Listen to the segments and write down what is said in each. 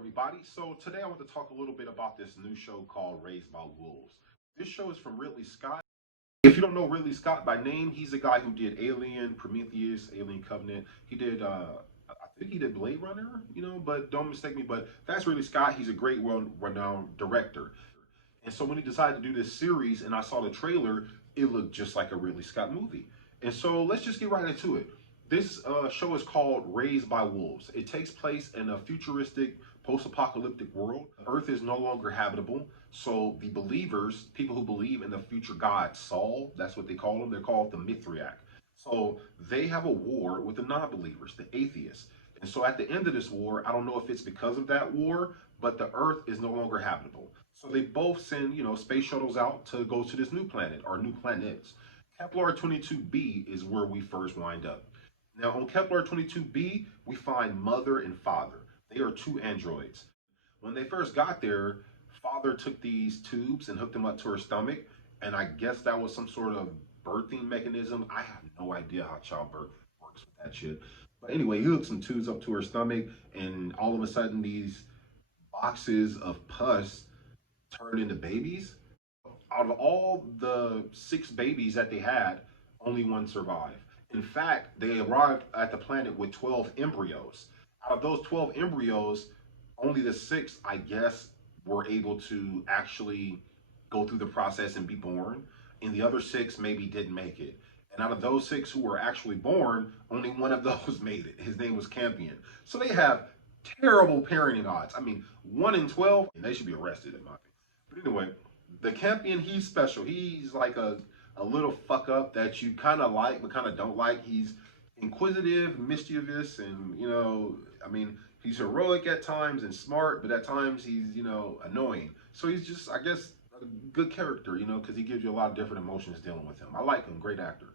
everybody. So today I want to talk a little bit about this new show called Raised by Wolves. This show is from Ridley Scott. If you don't know Ridley Scott by name, he's the guy who did Alien, Prometheus, Alien Covenant. He did, I think he did Blade Runner, but don't mistake me. But that's Ridley Scott. He's a great, well-renowned director. And so when he decided to do this series, and I saw the trailer, it looked just like a Ridley Scott movie. And so let's just get right into it. This show is called Raised by Wolves. It takes place in a futuristic, post-apocalyptic world. Earth is no longer habitable. So the believers, people who believe in the future god Saul, that's what they call them. They're called the Mithriac. So they have a war with the non-believers, the atheists. And so at the end of this war, I don't know if it's because of that war, but the Earth is no longer habitable. So they both send, space shuttles out to go to this new planet, or new planets. Kepler 22b is where we first wind up. Now on Kepler 22b, we find mother and father. They are two androids. When they first got there, father took these tubes and hooked them up to her stomach. And I guess that was some sort of birthing mechanism. I have no idea how childbirth works with that shit. But anyway, he hooked some tubes up to her stomach, and all of a sudden these boxes of pus turned into babies. Out of all the 6 babies that they had, only one survived. In fact, they arrived at the planet with 12 embryos. Out of those 12 embryos, only the 6, I guess, were able to actually go through the process and be born. And the other 6 maybe didn't make it. And out of those 6 who were actually born, only one of those made it. His name was Campion. So they have terrible parenting odds. I mean, 1 in 12, and they should be arrested in my opinion. But anyway, the Campion, he's special. He's like a little fuck up that you kind of like but kind of don't like. He's inquisitive, mischievous, and he's heroic at times and smart, but at times he's annoying. So he's just, I guess, a good character, because he gives you a lot of different emotions dealing with him. I like him, great actor.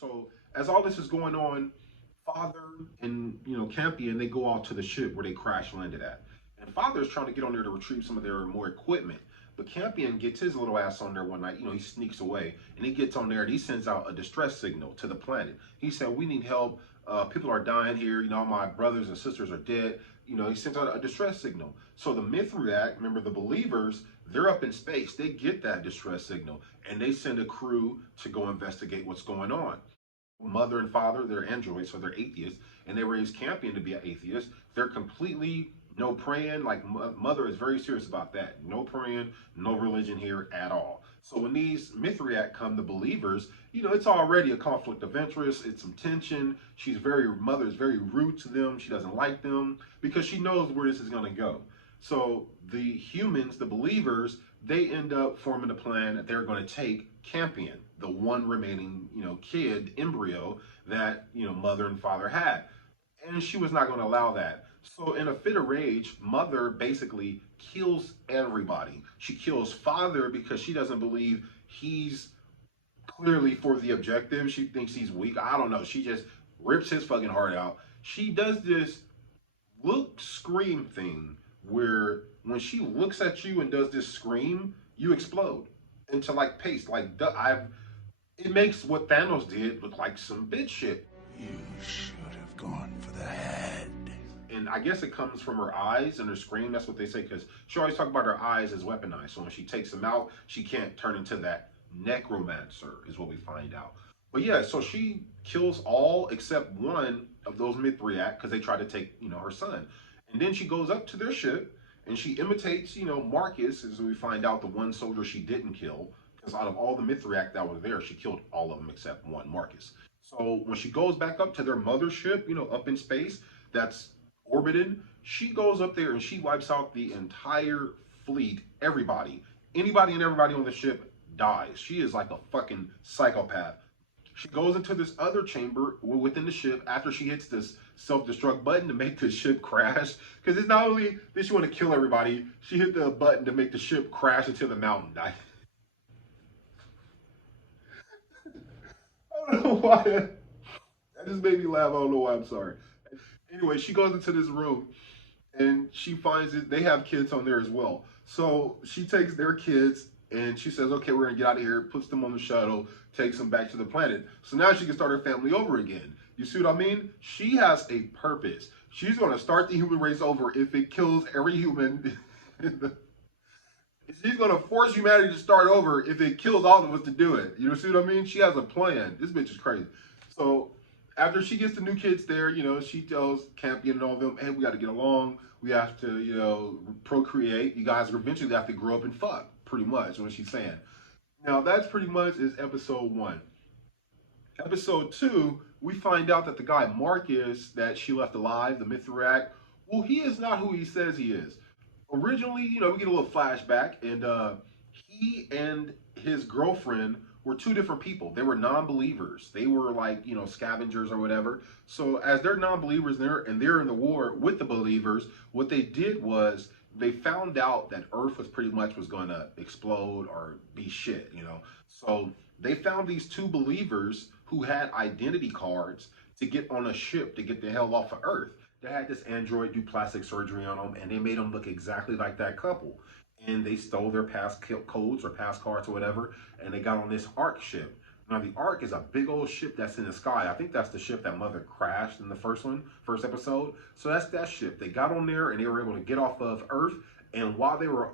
So as all this is going on, father and Campion, they go out to the ship where they crash landed at, and father is trying to get on there to retrieve some of their more equipment. But Campion gets his little ass on there one night. He sneaks away, and he gets on there and he sends out a distress signal to the planet. He said, "We need help. People are dying here. My brothers and sisters are dead." He sends out a distress signal. So the Mithriac, remember the believers, they're up in space. They get that distress signal, and they send a crew to go investigate what's going on. Mother and father, they're androids, so they're atheists, and they raise Campion to be an atheist. They're completely no praying. Like mother is very serious about that. No praying, no religion here at all. So when these Mithriac come, the believers, it's already a conflict of interest. It's some tension. Mother is very rude to them. She doesn't like them because she knows where this is going to go. So the humans, the believers, they end up forming a plan that they're going to take Campion, the one remaining, kid, embryo that, mother and father had. And she was not going to allow that. So in a fit of rage, mother basically kills everybody. She kills father because she doesn't believe he's clearly for the objective. She thinks he's weak. I don't know. She just rips his fucking heart out. She does this look scream thing where when she looks at you and does this scream, you explode into like paste. It makes what Thanos did look like some bitch shit. You should have gone for the head. And I guess it comes from her eyes and her scream. That's what they say, because she always talks about her eyes as weaponized. So when she takes them out, she can't turn into that necromancer, is what we find out. But yeah, so she kills all except one of those Mithriac because they try to take, her son. And then she goes up to their ship and she imitates, Marcus, as we find out the one soldier she didn't kill. Because out of all the Mithriac that were there, she killed all of them except one, Marcus. So when she goes back up to their mothership, up in space, that's orbited, she goes up there and she wipes out the entire fleet. Everybody, anybody and everybody on the ship dies. She is like a fucking psychopath. She goes into this other chamber within the ship after she hits this self-destruct button to make the ship crash. Because it's not only did she want to kill everybody, she hit the button to make the ship crash into the mountain. I don't know why. That just made me laugh. I don't know why. I'm sorry. Anyway, she goes into this room and she finds it. They have kids on there as well. So she takes their kids and she says, "Okay, we're gonna get out of here," puts them on the shuttle, takes them back to the planet. So now she can start her family over again. You see what I mean? She has a purpose. She's going to start the human race over if it kills every human. She's going to force humanity to start over if it kills all of us to do it. You know, see what I mean? She has a plan. This bitch is crazy. So after she gets the new kids there, you know, she tells Campion and all of them, hey, we got to get along. We have to, you know, procreate. You guys eventually have to grow up and fuck, pretty much, what she's saying. Now, that's pretty much is episode 1. Episode 2, we find out that the guy Marcus that she left alive, the Mithrak, well, he is not who he says he is. Originally, you know, we get a little flashback, and he and his girlfriend were two different people. They were non-believers. They were like, you know, scavengers or whatever. So as they're non-believers they're in the war with the believers, what they did was they found out that Earth was going to explode or be shit, you know. So they found these two believers who had identity cards to get on a ship to get the hell off of Earth. They had this android do plastic surgery on them, and they made them look exactly like that couple. And they stole their pass codes or pass cards or whatever, and they got on this Ark ship. Now the Ark is a big old ship that's in the sky. I think that's the ship that Mother crashed in the first episode. So that's that ship. They got on there and they were able to get off of Earth. And while they were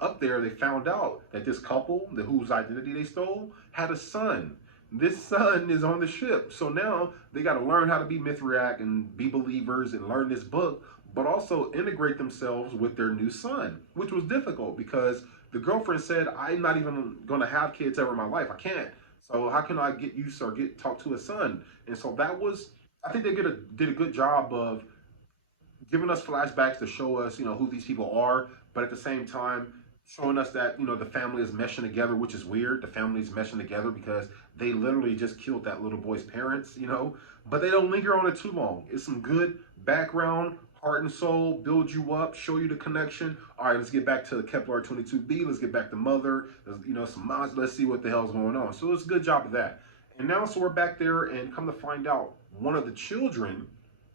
up there, they found out that this couple, whose identity they stole, had a son. This son is on the ship. So now they got to learn how to be Mithrak and be believers and learn this book, but also integrate themselves with their new son, which was difficult because the girlfriend said, I'm not even going to have kids ever in my life. I can't. So how can I get used or talk to a son? And so that was, I think they did a good job of giving us flashbacks to show us, you know, who these people are, but at the same time, showing us that, you know, the family is meshing together, which is weird. The family is meshing together because they literally just killed that little boy's parents, you know, but they don't linger on it too long. It's some good background, heart and soul, build you up, show you the connection. All right, let's get back to the Kepler 22b. Let's get back to Mother. You know, some mods. Let's see what the hell's going on. So it's a good job of that. And now, so we're back there, and come to find out, one of the children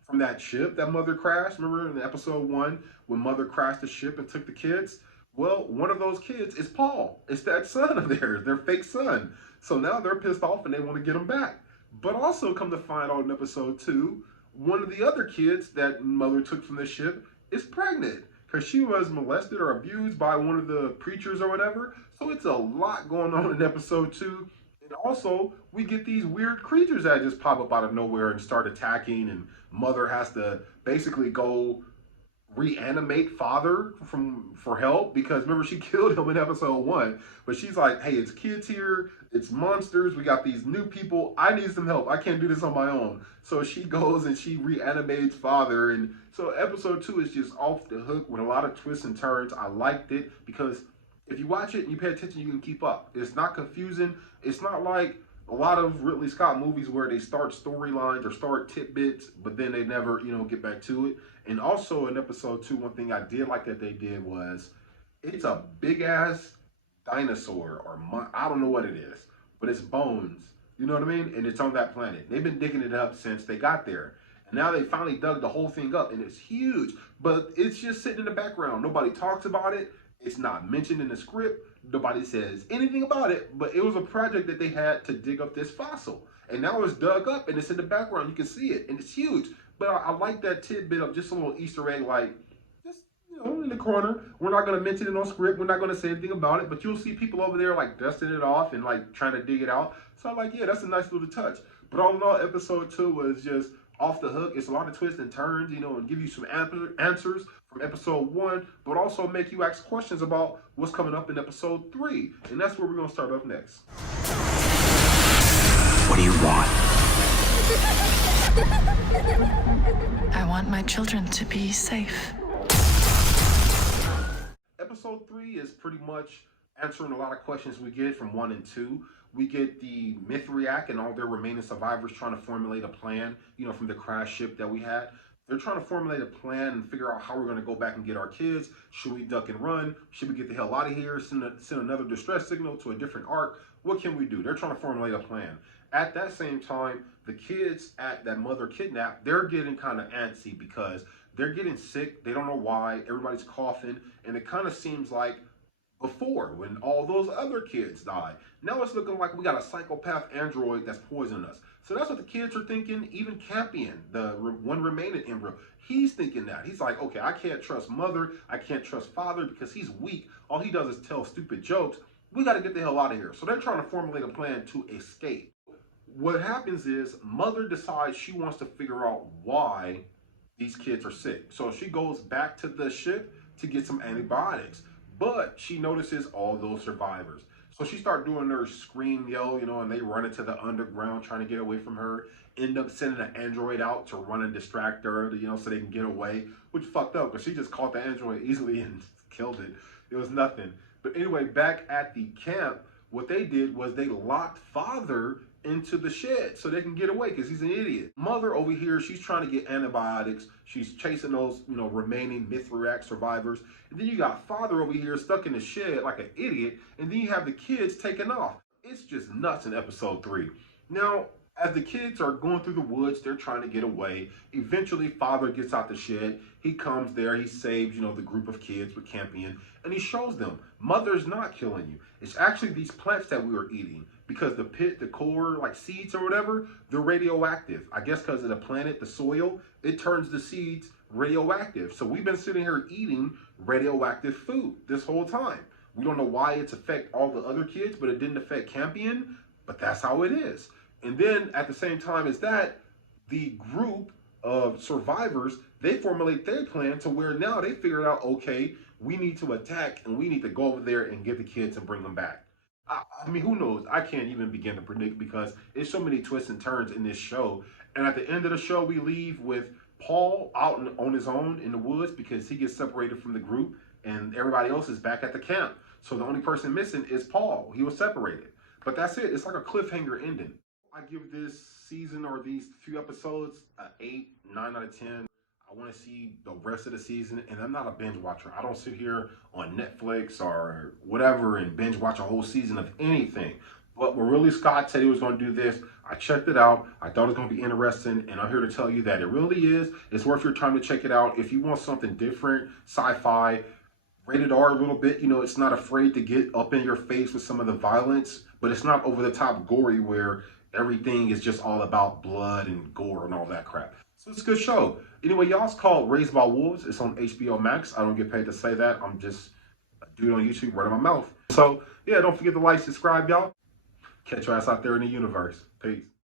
from that ship that Mother crashed. Remember in episode 1 when Mother crashed the ship and took the kids? Well, one of those kids is Paul. It's that son of theirs, their fake son. So now they're pissed off and they want to get him back. But also, come to find out in episode 2, one of the other kids that Mother took from the ship is pregnant because she was molested or abused by one of the preachers or whatever. So it's a lot going on in episode 2. And also, we get these weird creatures that just pop up out of nowhere and start attacking, and Mother has to basically go reanimate Father for help because remember she killed him in episode 1, but she's like, hey, it's kids here, it's monsters, we got these new people, I need some help, I can't do this on my own. So she goes and she reanimates Father, and so episode 2 is just off the hook with a lot of twists and turns. I liked it because if you watch it and you pay attention, you can keep up. It's not confusing. It's not like a lot of Ridley Scott movies where they start storylines or start tidbits, but then they never, you know, get back to it. And also in episode 2, one thing I did like that they did was it's a big ass dinosaur or I don't know what it is, but it's bones. You know what I mean? And it's on that planet. They've been digging it up since they got there. And now they finally dug the whole thing up and it's huge, but it's just sitting in the background. Nobody talks about it. It's not mentioned in the script. Nobody says anything about it, but it was a project that they had to dig up this fossil. And now it's dug up and it's in the background. You can see it and it's huge. But I like that tidbit of just a little Easter egg, like, just, you know, in the corner. We're not going to mention it on script. We're not going to say anything about it, but you'll see people over there like dusting it off and like trying to dig it out. So I'm like, yeah, that's a nice little touch. But all in all, episode 2 was just off the hook. It's a lot of twists and turns, you know, and give you some answers from episode 1, but also make you ask questions about what's coming up in episode 3. And that's where we're going to start up next. What do you want? I want my children to be safe. Episode 3 is pretty much answering a lot of questions we get from 1 and 2. We get the Mithrak and all their remaining survivors trying to formulate a plan, you know, from the crash ship that we had. They're trying to formulate a plan and figure out how we're going to go back and get our kids. Should we duck and run? Should we get the hell out of here? Send another distress signal to a different Ark? What can we do? They're trying to formulate a plan. At that same time, the kids at that Mother kidnapped, they're getting kind of antsy because they're getting sick. They don't know why. Everybody's coughing. And it kind of seems like before when all those other kids died. Now it's looking like we got a psychopath android that's poisoning us. So that's what the kids are thinking. Even Campion, the one remaining embryo, he's thinking that. He's like, okay, I can't trust mother. I can't trust father because he's weak. All he does is tell stupid jokes. We got to get the hell out of here. So they're trying to formulate a plan to escape. What happens is mother decides she wants to figure out why these kids are sick. So she goes back to the ship to get some antibiotics, but she notices all those survivors. So she starts doing her scream, yell, and they run into the underground trying to get away from her. End up sending an android out to run and distract her, so they can get away, which fucked up because she just caught the android easily and killed it. It was nothing. But anyway, back at the camp, what they did was they locked father into the shed so they can get away because he's an idiot. Mother over here, she's trying to get antibiotics. She's chasing those, remaining Mithriac survivors. And then you got father over here stuck in the shed like an idiot. And then you have the kids taking off. It's just nuts in episode 3. Now, as the kids are going through the woods, they're trying to get away. Eventually, father gets out the shed. He comes there. He saves, the group of kids with Campion. And he shows them, mother's not killing you. It's actually these plants that we were eating. Because the pit, the core, like seeds or whatever, they're radioactive. I guess because of the planet, the soil, it turns the seeds radioactive. So we've been sitting here eating radioactive food this whole time. We don't know why it's affect all the other kids, but it didn't affect Campion. But that's how it is. And then at the same time as that, the group of survivors, they formulate their plan to where now they figured out, okay, we need to attack and we need to go over there and get the kids and bring them back. I mean, who knows? I can't even begin to predict because there's so many twists and turns in this show. And at the end of the show, we leave with Paul out on his own in the woods because he gets separated from the group and everybody else is back at the camp. So the only person missing is Paul. He was separated. But that's it. It's like a cliffhanger ending. I give this season or these few episodes an 8, 9 out of 10. I want to see the rest of the season, and I'm not a binge watcher. I don't sit here on Netflix or whatever and binge watch a whole season of anything. But when Ridley Scott said he was going to do this, I checked it out. I thought it was going to be interesting, and I'm here to tell you that it really is. It's worth your time to check it out. If you want something different, sci-fi, rated R a little bit, it's not afraid to get up in your face with some of the violence, but it's not over the top gory where everything is just all about blood and gore and all that crap. So it's a good show. Anyway, y'all, it's called Raised by Wolves. It's on HBO Max. I don't get paid to say that. I'm just a dude on YouTube right in my mouth. So, yeah, don't forget to like, subscribe, y'all. Catch your ass out there in the universe. Peace.